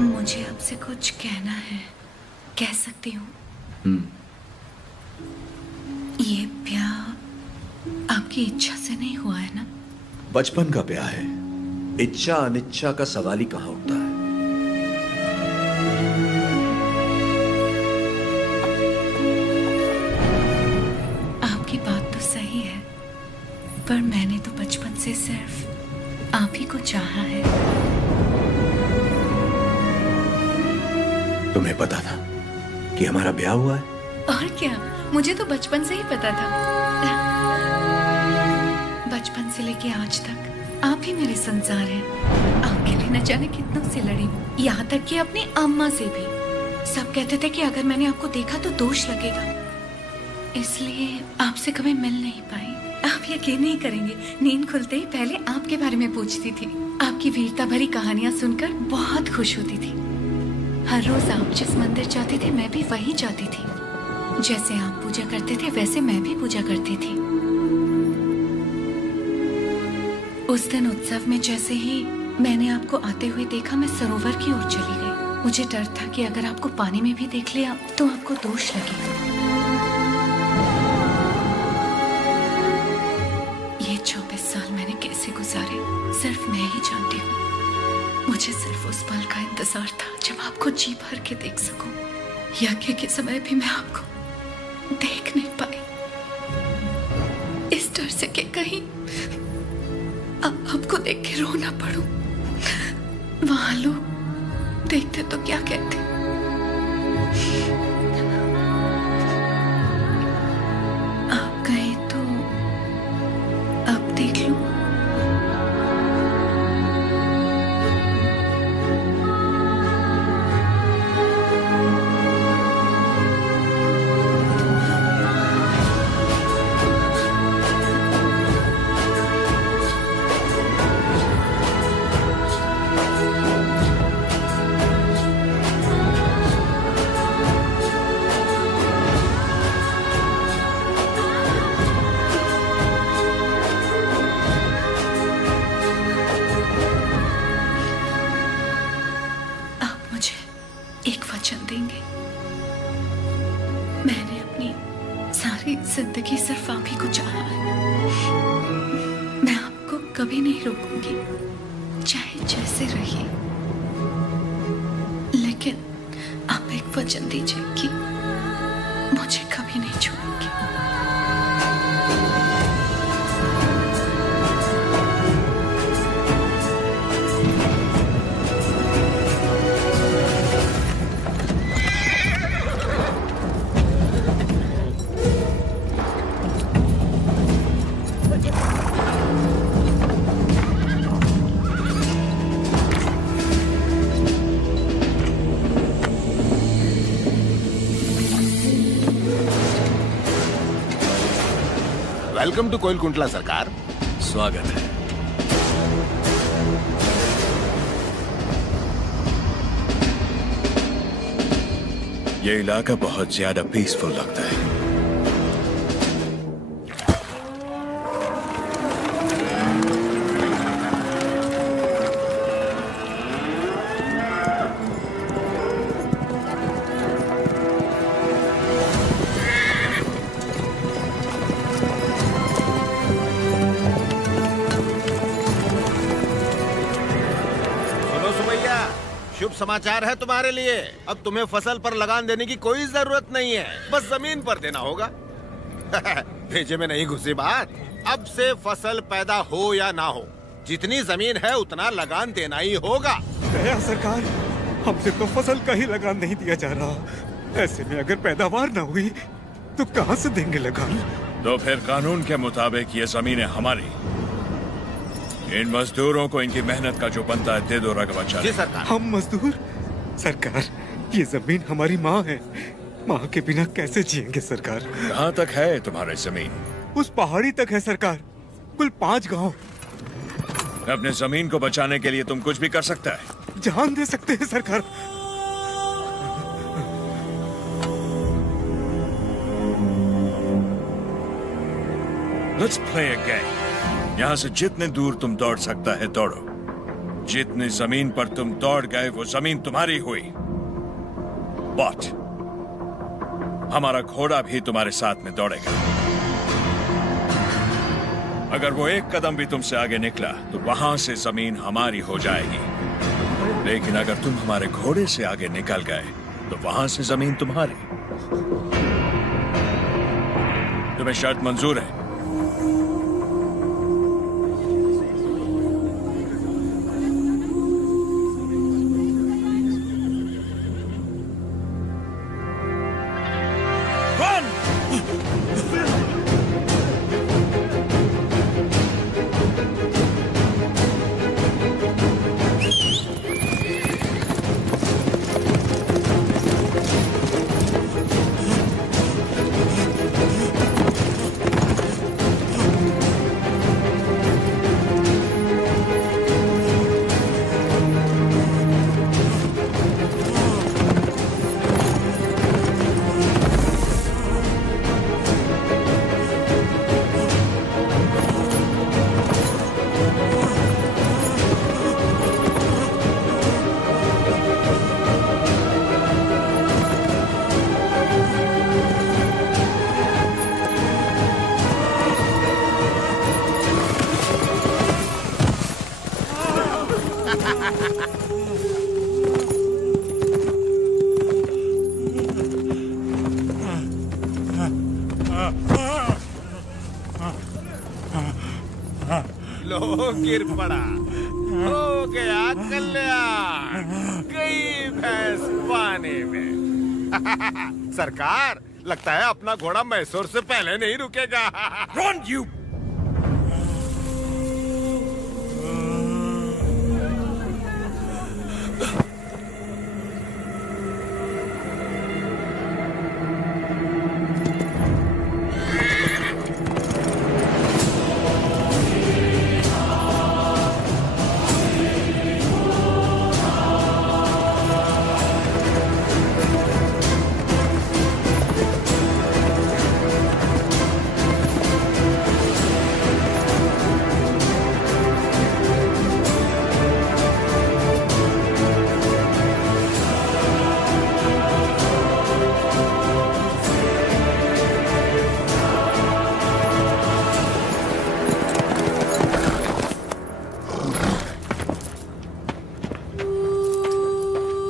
मुझे आपसे कुछ कहना है, कह सकती हूँ? ये ब्याह आपकी इच्छा से नहीं हुआ है ना? बचपन का ब्याह है, इच्छा अनिच्छा का सवाल ही कहाँ उठता है। आपकी बात तो सही है, पर मैंने तो बचपन से सिर्फ आप ही को चाहा है। तुम्हें पता था कि हमारा ब्याह हुआ है? और क्या, मुझे तो बचपन से ही पता था। बचपन से लेके आज तक आप ही मेरे संसार हैं। आपके लिए न जाने कितनों से लड़ी हूँ, यहाँ तक कि अपनी अम्मा से भी। सब कहते थे कि अगर मैंने आपको देखा तो दोष लगेगा, इसलिए आपसे कभी मिल नहीं पाई। आप यकीन नहीं करेंगे, नींद खुलते ही पहले आपके बारे में पूछती थी। आपकी वीरता भरी कहानियां सुनकर बहुत खुश होती थी। हर रोज आप जिस मंदिर जाते थे मैं भी वही जाती थी। जैसे आप पूजा करते थे वैसे मैं भी पूजा करती थी। उस दिन उत्सव में जैसे ही मैंने आपको आते हुए देखा, मैं सरोवर की ओर चली गई। मुझे डर था कि अगर आपको पानी में भी देख लिया तो आपको दोष लगेगा। ये 24 साल मैंने कैसे गुजारे सिर्फ मैं ही जानती हूँ। मुझे सिर्फ उस पल का इंतजार था जब आपको जी भर के देख सकूं। यज्ञ के समय भी मैं आपको देख नहीं पाई, इस डर से कि कहीं आपको देख के रो ना पड़ूं। वहां लोग देखते तो क्या कहते। आप गए तो अब देख लूं। एक वचन देंगे? मैंने अपनी सारी जिंदगी सिर्फ आप ही को चाहा है। मैं आपको कभी नहीं रोकूंगी, चाहे जैसे रहिए, लेकिन आप एक वचन दीजिए कि मुझे कभी नहीं छोड़ेंगे। वेलकम टू कोइलकुंटला सरकार। स्वागत है। ये इलाका बहुत ज्यादा पीसफुल लगता है। शुभ समाचार है तुम्हारे लिए। अब तुम्हें फसल पर लगान देने की कोई जरूरत नहीं है, बस जमीन पर देना होगा। भेजे में नहीं घुसी बात। अब से फसल पैदा हो या ना हो, जितनी जमीन है उतना लगान देना ही होगा। दया सरकार, हमसे तो फसल का ही लगान नहीं दिया जा रहा। ऐसे में अगर पैदावार ना हुई तो कहां से देंगे लगान? तो फिर कानून के मुताबिक ये जमीन है हमारी। इन मजदूरों को इनकी मेहनत का जो बनता है दे दो रघुवंश। जी सरकार। हम मजदूर? सरकार, ये जमीन हमारी माँ है। माँ के बिना कैसे जिएंगे सरकार? कहाँ तक है तुम्हारी जमीन? उस पहाड़ी तक है सरकार, कुल 5 गांव। अपने जमीन को बचाने के लिए तुम कुछ भी कर सकता है। जान दे सकते हैं सरकार। Let's play a game. यहाँ से जितने दूर तुम दौड़ सकता है दौड़ो। जितनी जमीन पर तुम दौड़ गए वो जमीन तुम्हारी हुई, बट हमारा घोड़ा भी तुम्हारे साथ में दौड़ेगा। अगर वो एक कदम भी तुमसे आगे निकला तो वहां से जमीन हमारी हो जाएगी, लेकिन अगर तुम हमारे घोड़े से आगे निकल गए तो वहां से जमीन तुम्हारी। तुम्हें शर्त मंजूर है? लो गिर पड़ा, हो गया कल्याण, गई भैंस पानी में। सरकार, लगता है अपना घोड़ा मैसूर से पहले नहीं रुकेगा। Run, you!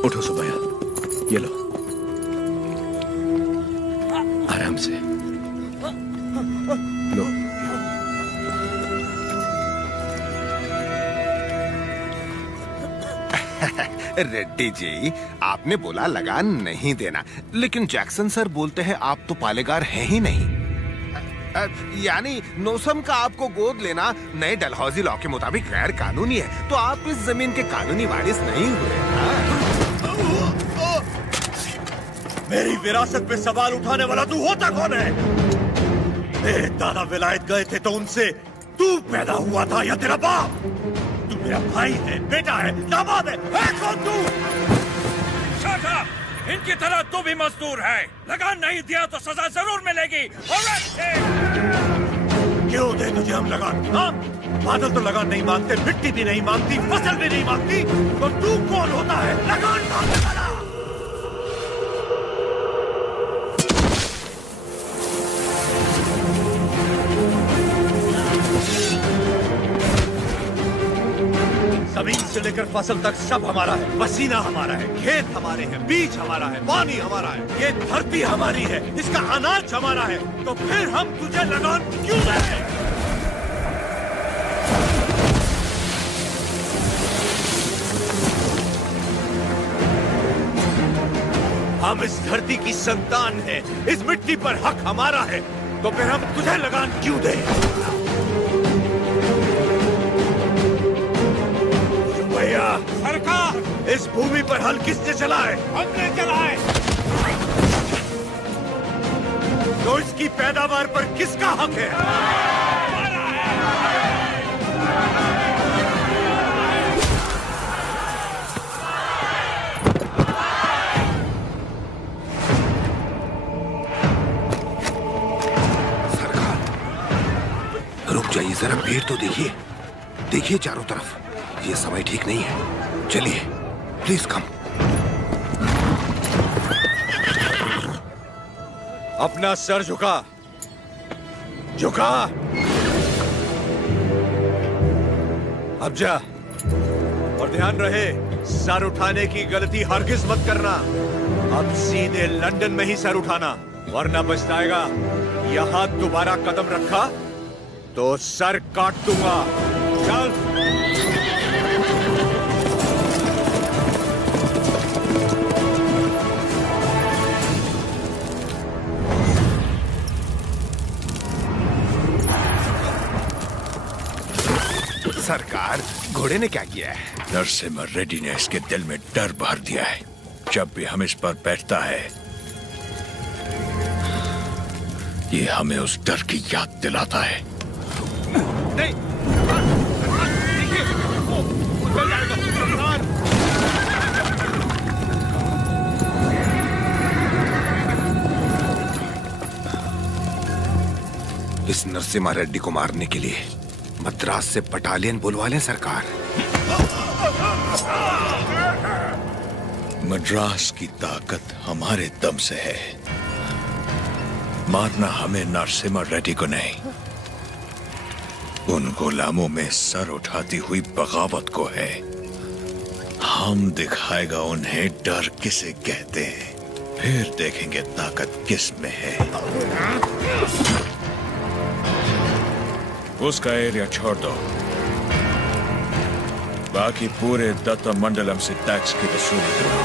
उठो सुबैया, ये लो, आराम से लो। रेड्डी जी, आपने बोला लगान नहीं देना, लेकिन जैक्सन सर बोलते हैं आप तो पालेगार हैं ही नहीं। यानी नोसम का आपको गोद लेना नए डलहौजी लॉ के मुताबिक गैर कानूनी है, तो आप इस जमीन के कानूनी वारिस नहीं हुए ना? मेरी विरासत पे सवाल उठाने वाला तू होता कौन है? मेरे दादा विलायत गए थे तो उनसे तू पैदा हुआ था या तेरा बाप? तू मेरा भाई है, बेटा है, दामाद है कौन तू? Shut up! इनकी तरह तू भी मजदूर है। लगान नहीं दिया तो सजा जरूर मिलेगी। क्यों दे तुझे हम लगान? हाँ? बादल तो लगान नहीं मांगते, मिट्टी भी नहीं मांगती, फसल भी नहीं मांगती, तो तू कौन होता है लगान मांगने वाला? जमीन से लेकर फसल तक सब हमारा है, पसीना हमारा है, खेत हमारे हैं, बीज हमारा है, पानी हमारा है, ये धरती हमारी है, इसका अनाज हमारा है, तो फिर हम तुझे लगान क्यों दें? हम इस धरती की संतान हैं, इस मिट्टी पर हक हमारा है, तो फिर हम तुझे लगान क्यों दें? सरकार, इस भूमि पर हल किसने चलाए? हमने चलाए। तो इसकी पैदावार पर किसका हक है? सरकार, रुक जाइए जरा, भीड़ तो देखिए, देखिए चारों तरफ, ये समय ठीक नहीं है। चलिए, प्लीज कम। अपना सर झुका, झुका। अब जा, और ध्यान रहे, सर उठाने की गलती हरगिज मत करना। अब सीधे लंदन में ही सर उठाना, वरना पछताएगा। यहां दोबारा कदम रखा तो सर काट दूंगा। चल। सरकार, घोड़े ने क्या किया है? नरसिम्हा रेड्डी ने इसके दिल में डर भर दिया है। जब भी हम इस पर बैठता है, ये हमें उस डर की याद दिलाता है। नहीं, इस नरसिम्हा रेड्डी को मारने के लिए मद्रास से बटालियन बुलवा लें सरकार। मद्रास की ताकत हमारे दम से है। मारना हमें नरसिम्हा रेड्डी को नहीं, उन गुलामों में सर उठाती हुई बगावत को है। हम दिखाएगा उन्हें डर किसे कहते हैं, फिर देखेंगे ताकत किस में है। उसका एरिया छोड़ दो, बाकी पूरे दत्त मंडलम से टैक्स की वसूली करो।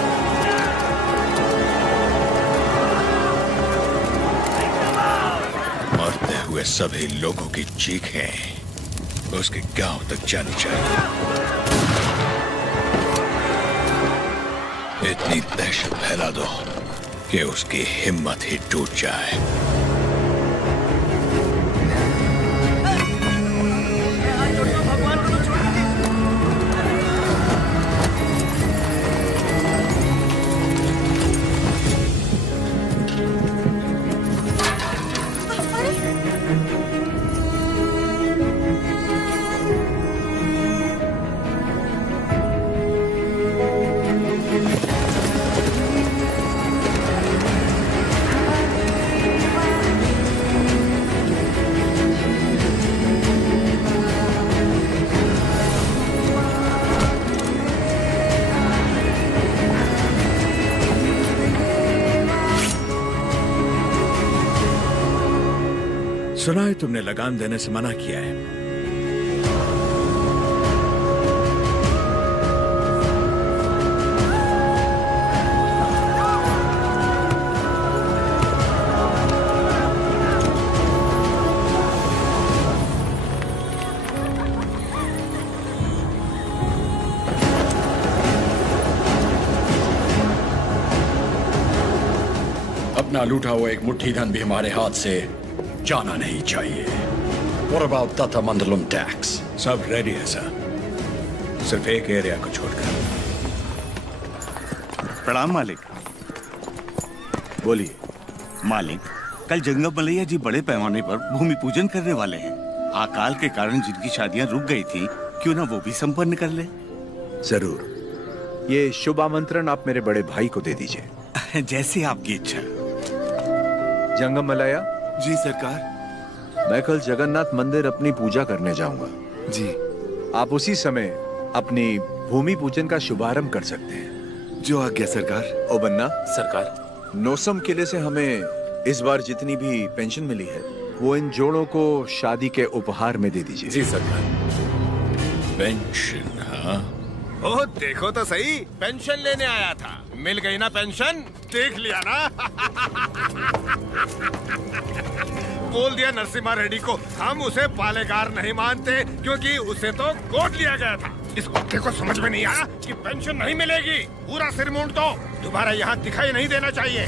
मरते हुए सभी लोगों की चीखें उसके गांव तक जानी चाहिए। इतनी दहशत फैला दो कि उसकी हिम्मत ही टूट जाए। सुना है तुमने लगान देने से मना किया है। अपना लूटा हुआ एक मुट्ठी धन भी हमारे हाथ से जाना नहीं चाहिए। What about Datta Mandalam tax? सब रेडी है सर, सिर्फ एक एरिया को छोड़कर। प्रणाम मालिक। बोलिए। मालिक, कल जंगम मलैया जी बड़े पैमाने पर भूमि पूजन करने वाले हैं। अकाल के कारण जिनकी शादियां रुक गई थी, क्यों ना वो भी संपन्न कर ले। जरूर, ये शुभ आमंत्रण आप मेरे बड़े भाई को दे दीजिए। जैसे आपकी इच्छा। जंगम मलैया जी सरकार। मैं कल जगन्नाथ मंदिर अपनी पूजा करने जाऊंगा। जी। आप उसी समय अपनी भूमि पूजन का शुभारंभ कर सकते हैं। जो आज्ञा सरकार। ओ बन्ना, सरकार। नौसम किले से हमें इस बार जितनी भी पेंशन मिली है, वो इन जोड़ों को शादी के उपहार में दे दीजिए। जी सरकार। पेंशन? हाँ, ओह देखो तो सही, पेंशन लेने आया था। मिल गई ना पेंशन, देख लिया ना। बोल दिया नरसिम्हा रेड्डी को, हम उसे पालेगार नहीं मानते क्योंकि उसे तो गोद लिया गया था। इस कुत्ते को समझ में नहीं आया कि पेंशन नहीं मिलेगी। पूरा सिर मूंड दो, दोबारा यहाँ दिखाई नहीं देना चाहिए।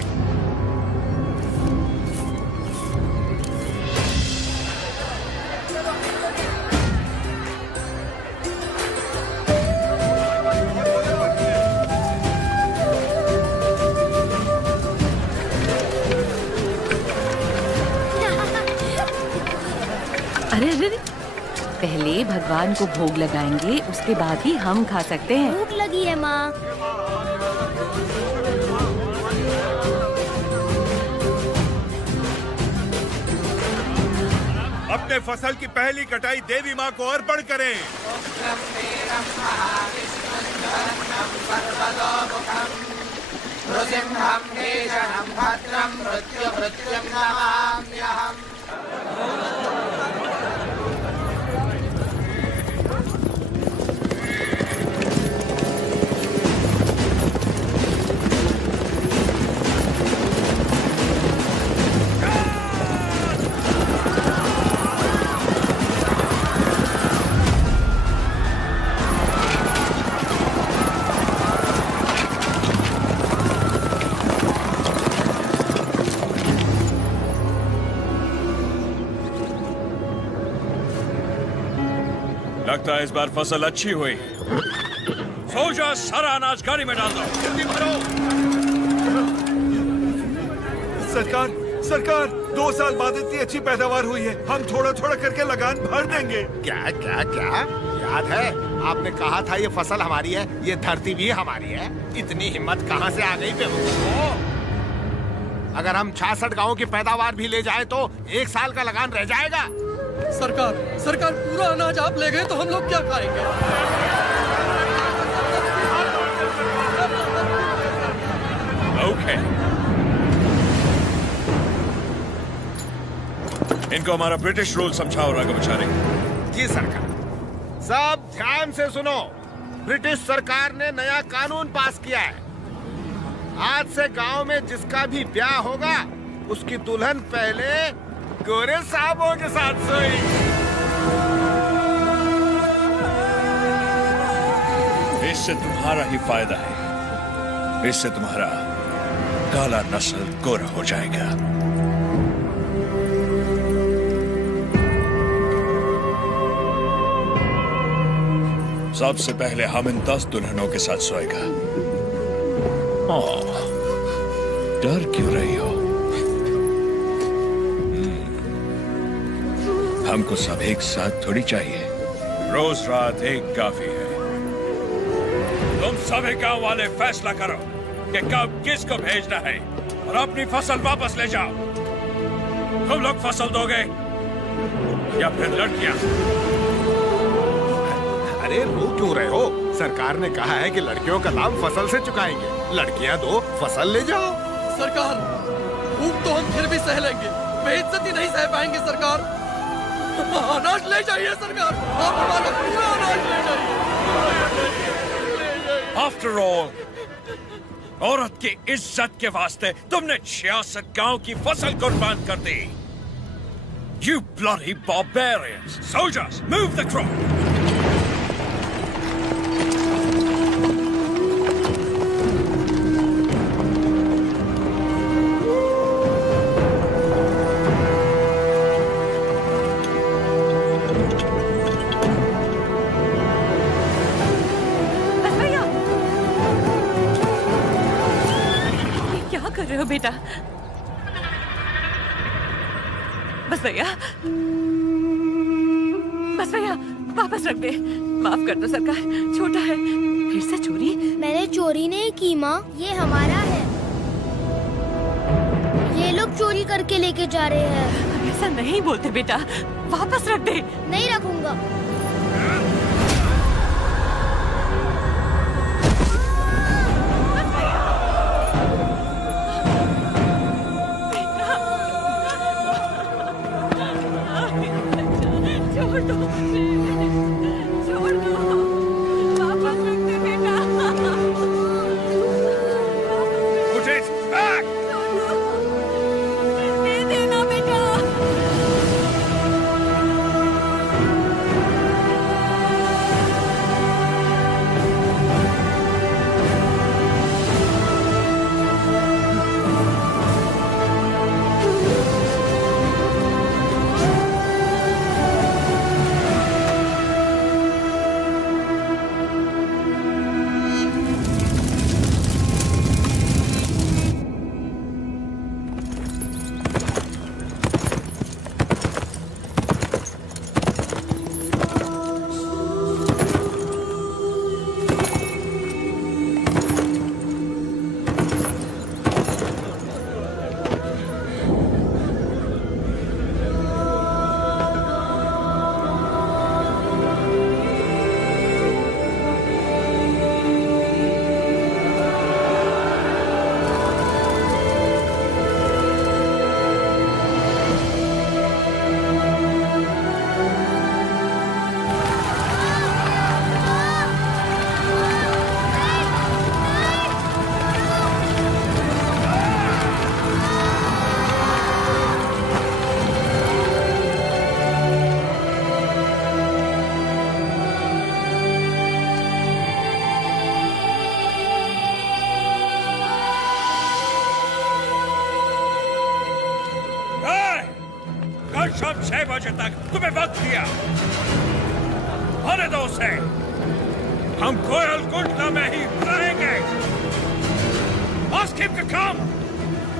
अरे अरे पहले भगवान को भोग लगाएंगे, उसके बाद ही हम खा सकते हैं। भूख लगी है माँ। अपने फसल की पहली कटाई देवी माँ को अर्पण करें। लगता है इस बार फसल अच्छी हुई। सोल्जर्स, सारा अनाज गाड़ी में डाल दो। जल्दी भरो। सरकार, सरकार, 2 साल बाद इतनी अच्छी पैदावार हुई है, हम थोड़ा थोड़ा करके लगान भर देंगे। क्या क्या क्या याद है आपने कहा था ये फसल हमारी है, ये धरती भी हमारी है। इतनी हिम्मत कहाँ से आ गई बेवकूफों? अगर हम 66 गांवों की पैदावार भी ले जाए तो 1 साल का लगान रह जाएगा। सरकार, सरकार, पूरा अनाज आप ले गए तो हम लोग क्या खाएंगे? ओके। इनको हमारा ब्रिटिश रूल समझाओ राघवाचारी। जी सरकार। सब ध्यान से सुनो। ब्रिटिश सरकार ने नया कानून पास किया है। आज से गांव में जिसका भी ब्याह होगा उसकी दुल्हन पहले गोरे साहबों के साथ सोई। इससे तुम्हारा ही फायदा है। इससे तुम्हारा काला नस्ल गोरा हो जाएगा। सबसे पहले हम इन 10 दुल्हनों के साथ सोएगा। डर क्यों रही हो? हमको सब एक साथ थोड़ी चाहिए। रोज रात एक काफी है। तुम सभी गांव वाले फैसला करो कि कब किसको भेजना है और अपनी फसल वापस ले जाओ। तुम लोग फसल दोगे या फिर लड़कियां? अरे रो क्यों रहे हो? सरकार ने कहा है कि लड़कियों का दाम फसल से चुकाएंगे। लड़कियां दो, फसल ले जाओ। सरकार, भूख तो हम फिर भी सह लेंगे, बेइज्जती नहीं सह पाएंगे सरकार। अनाज ले जाइए सरकार, आप हमारा पूरा अनाज ले जाइए। आफ्टर ऑल, औरत की इज्जत के वास्ते तुमने 66 गांव की फसल कुर्बान कर दी। You bloody barbarians! Soldiers, move the crop! कर रहे हो बेटा? बस भैया, बस भैया, वापस रख दे। माफ कर दो सरकार, छोटा है। फिर से चोरी? मैंने चोरी नहीं की माँ, ये हमारा है। ये लोग चोरी करके लेके जा रहे हैं। ऐसा नहीं बोलते बेटा, वापस रख दे। नहीं रखूंगा। कल शाम 6 बजे तक तुम्हें वक्त दिया। आने दो उसे। हम कोयल कुंडला में ही रहेंगे। Ask him to come.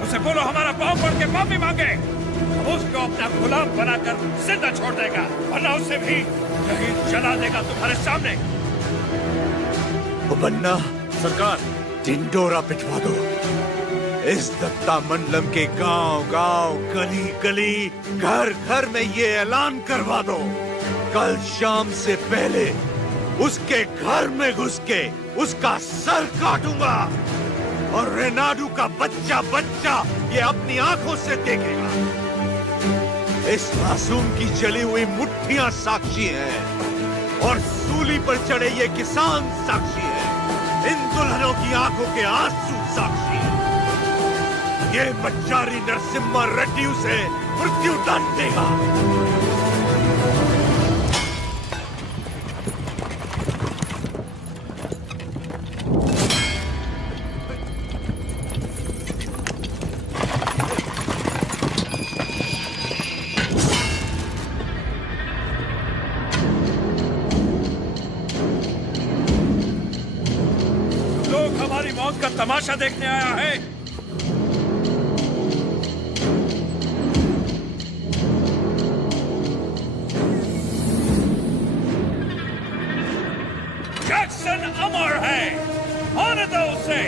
उसे बोलो हमारा पांव पड़ के माफी मांगे। उसको अपना गुलाम बनाकर जिंदा छोड़ देगा, वरना उसे भी कहीं जला देगा तुम्हारे सामने। वो बन्ना सरकार, ढिंडोरा पिटवा दो। इस दत्ता मंडलम के गांव गांव, गली गली, घर घर में ये ऐलान करवा दो, कल शाम से पहले उसके घर में घुस के उसका सर काटूंगा और रेनाडू का बच्चा बच्चा ये अपनी आंखों से देखेगा। इस मासूम की जली हुई मुट्ठियां साक्षी हैं और सूली पर चढ़े ये किसान साक्षी हैं। इन दुल्हनों की आंखों के आंसू साक्षी हैं। ये बच्चारी नरसिम्हा रेड्डी उसे मृत्यु दंड देगा। लोग हमारी मौत का तमाशा देखने आया है। जैक्सन अमर है, आने दो उसे।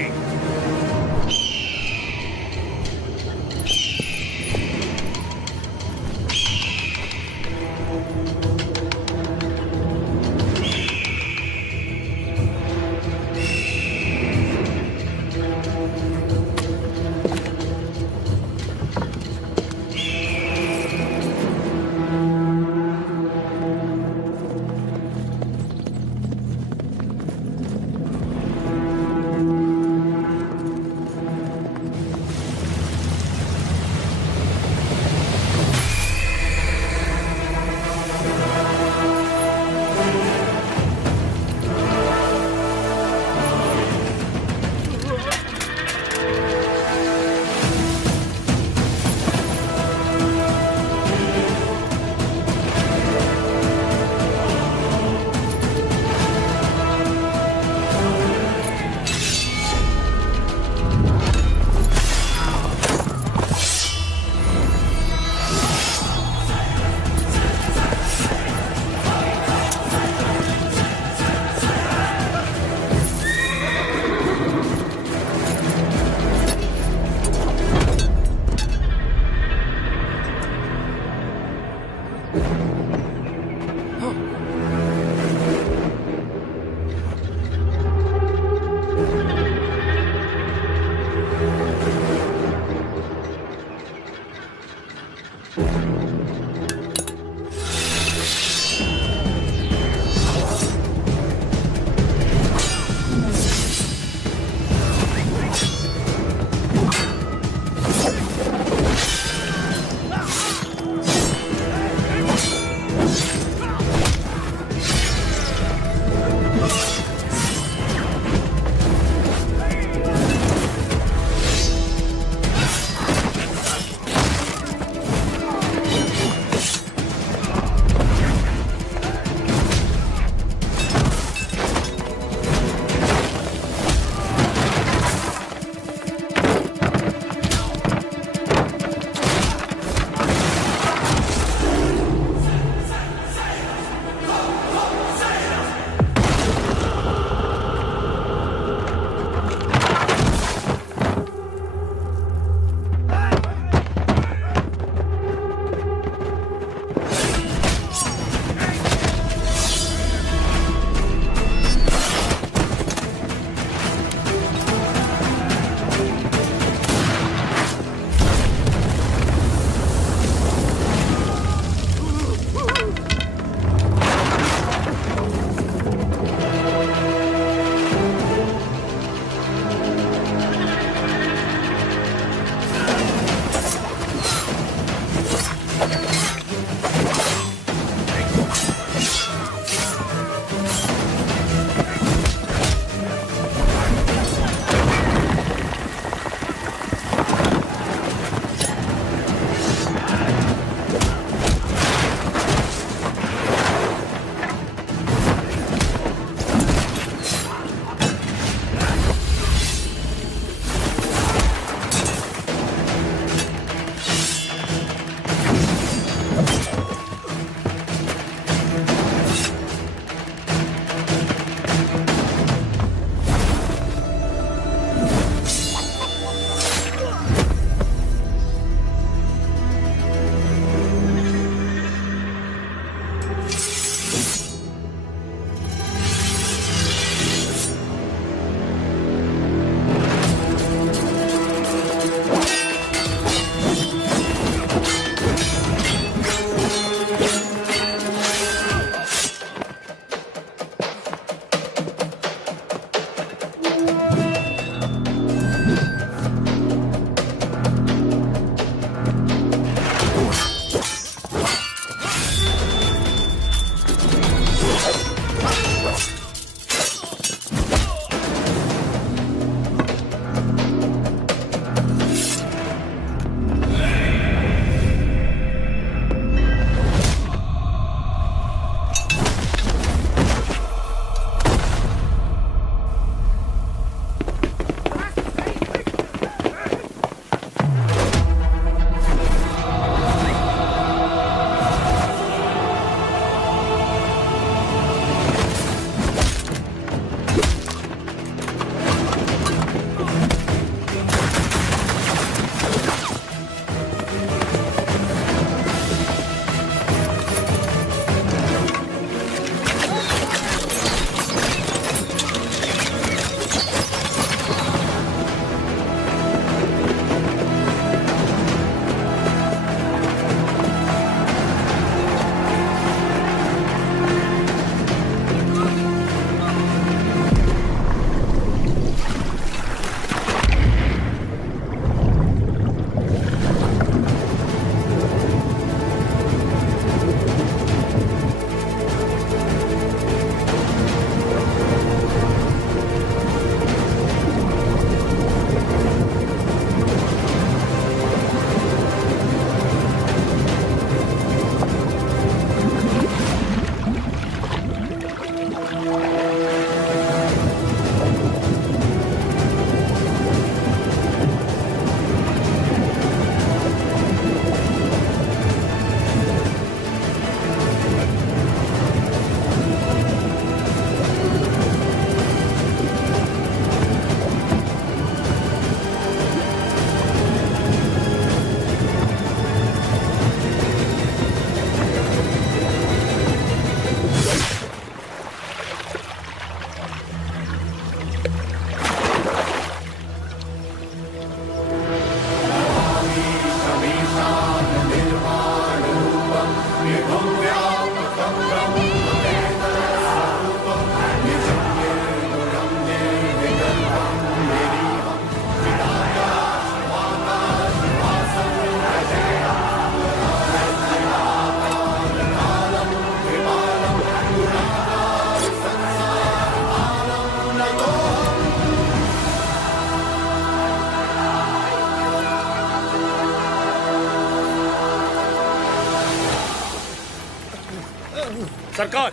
सरकार,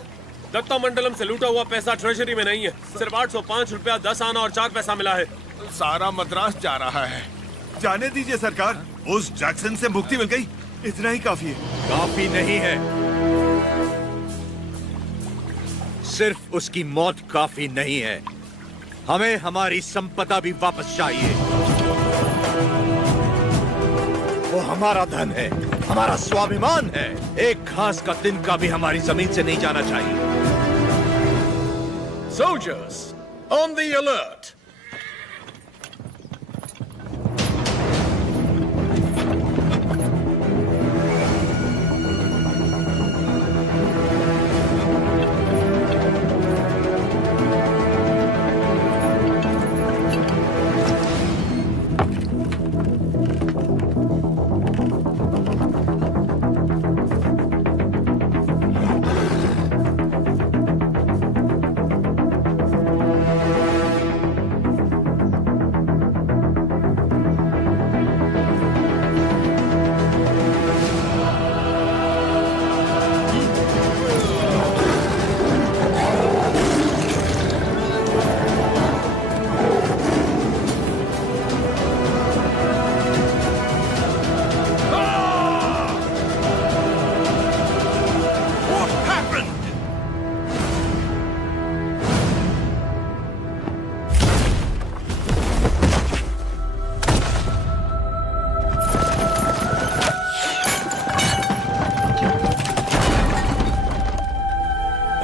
दत्ता मंडलम से लूटा हुआ पैसा ट्रेजरी में नहीं है। सिर्फ 805 रुपया 10 आना और 4 पैसा मिला है। सारा मद्रास जा रहा है। जाने दीजिए सरकार, उस जैक्सन से मुक्ति मिल गई, इतना ही काफी है। काफी नहीं है, सिर्फ उसकी मौत काफी नहीं है, हमें हमारी संपदा भी वापस चाहिए। वो हमारा धन है, हमारा स्वाभिमान है। एक घास का तिनका भी हमारी जमीन से नहीं जाना चाहिए। Soldiers, on the alert!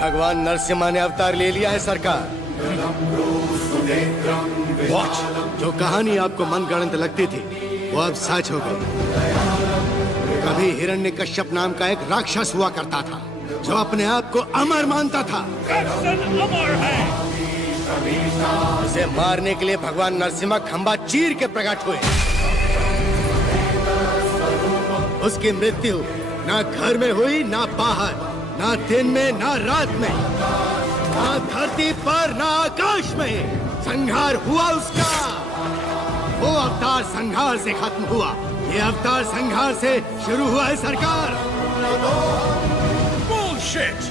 भगवान नरसिम्हा ने अवतार ले लिया है सरकार। जो कहानी आपको मनगढ़ंत लगती थी वो अब सच हो गई। कभी हिरण्यकश्यप नाम का एक राक्षस हुआ करता था जो अपने आप को अमर मानता था। अमर है। उसे मारने के लिए भगवान नरसिम्हा खंबा चीर के प्रकट हुए। उसकी मृत्यु ना घर में हुई ना बाहर, ना दिन में ना रात में, ना धरती पर ना आकाश में। संहार हुआ उसका। वो अवतार संहार से खत्म हुआ, ये अवतार संहार से शुरू हुआ है सरकार। Bullshit!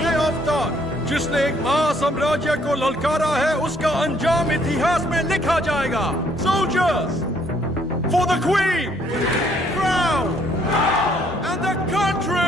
ये अवतार जिसने एक महासाम्राज्य को ललकारा है, उसका अंजाम इतिहास में लिखा जाएगा। Soldiers, for the Queen, crown, and the country!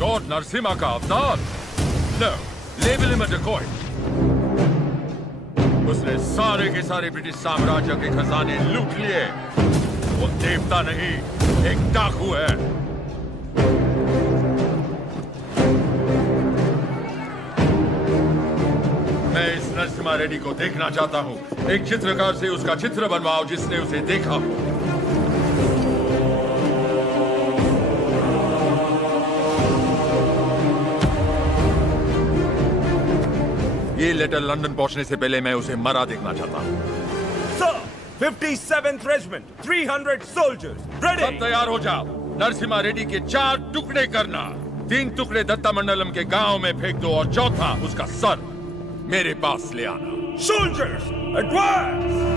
Lord Narasimha का अवतार? No, label him a decoy. उसने सारे के सारे ब्रिटिश साम्राज्य के खजाने लूट लिए। वो देवता नहीं, एक डाकू है। मैं इस नरसिम्हा रेड्डी को देखना चाहता हूँ। एक चित्रकार से उसका चित्र बनवाओ जिसने उसे देखा हो। ये लेटर लंदन पहुंचने से पहले मैं उसे मरा देखना चाहता हूँ। Sir, 57th Regiment, 300 soldiers, ready. सब तैयार हो जाओ। नरसिम्हा रेड्डी के 4 टुकड़े करना। 3 टुकड़े दत्ता मंडलम के गांव में फेंक दो और चौथा उसका सर मेरे पास ले आना। Soldiers, advance!